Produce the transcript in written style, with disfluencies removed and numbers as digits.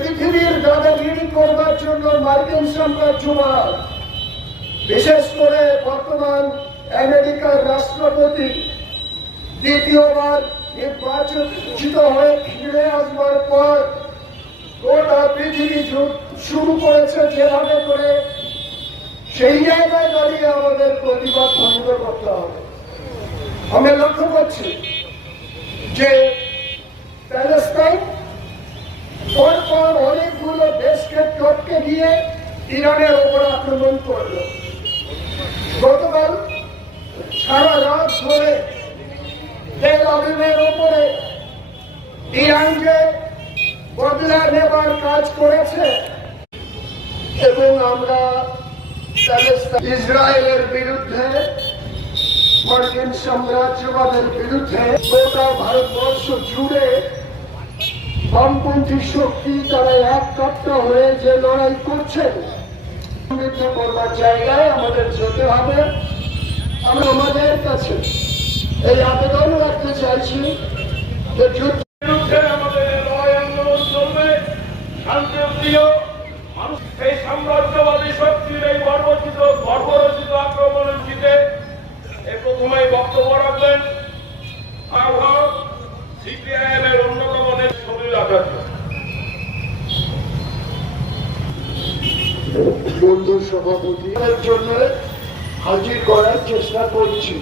পৃথিবীর দাদাগিরি করবার জন্য মার্কিন সাম্রাজ্যবাদ, বিশেষ করে বর্তমান আমেরিকার রাষ্ট্রপতি দ্বিতীয়বার নির্বাচিত হয়ে ফিরে আসবার পর গোটা পৃথিবী শুরু করেছে যেভাবে করে, সেই জায়গায় দাঁড়িয়ে আমাদের প্রতিবাদ ভঙ্গ করতে হবে। আমি লক্ষ্য করছি যে প্যালেস্টাইন পরপর অনেকগুলো দেশকে টপকে গিয়ে ইরানের ওপর আক্রমণ করল। গতকাল সারা রাত ধরে তেল আবিবের ওপরে ইরান যে বদলা নেবার কাজ করেছে, এবং আমরা ইসরায়েলের বিরুদ্ধে, মার্কিন সাম্রাজ্যবাদের বিরুদ্ধে গোটা ভারতবর্ষ জুড়ে বামপন্থী শক্তি তারা এক কাট্টা হয়ে যে লড়াই করছেন, সমৃদ্ধ করবার জায়গায় আমাদের যেতে হবে। আমরা আমাদের কাছে এই আবেদন রাখতে চাইছি যে যুদ্ধের বিরুদ্ধে আমাদের লড়াই আন্দোলন চলবে, শান্তিপ্রিয় মানুষ এই সাম্রাজ্যবাদী শক্তির এই বর্বরচিত আক্রমণের জিতে প্রথমেই বক্তব্য রাখবেন সিপিআইএম এর অন্যতম নেতা শরীর আচার্য। বন্ধু সভাপতির জন্য হাজির করার চেষ্টা করছি।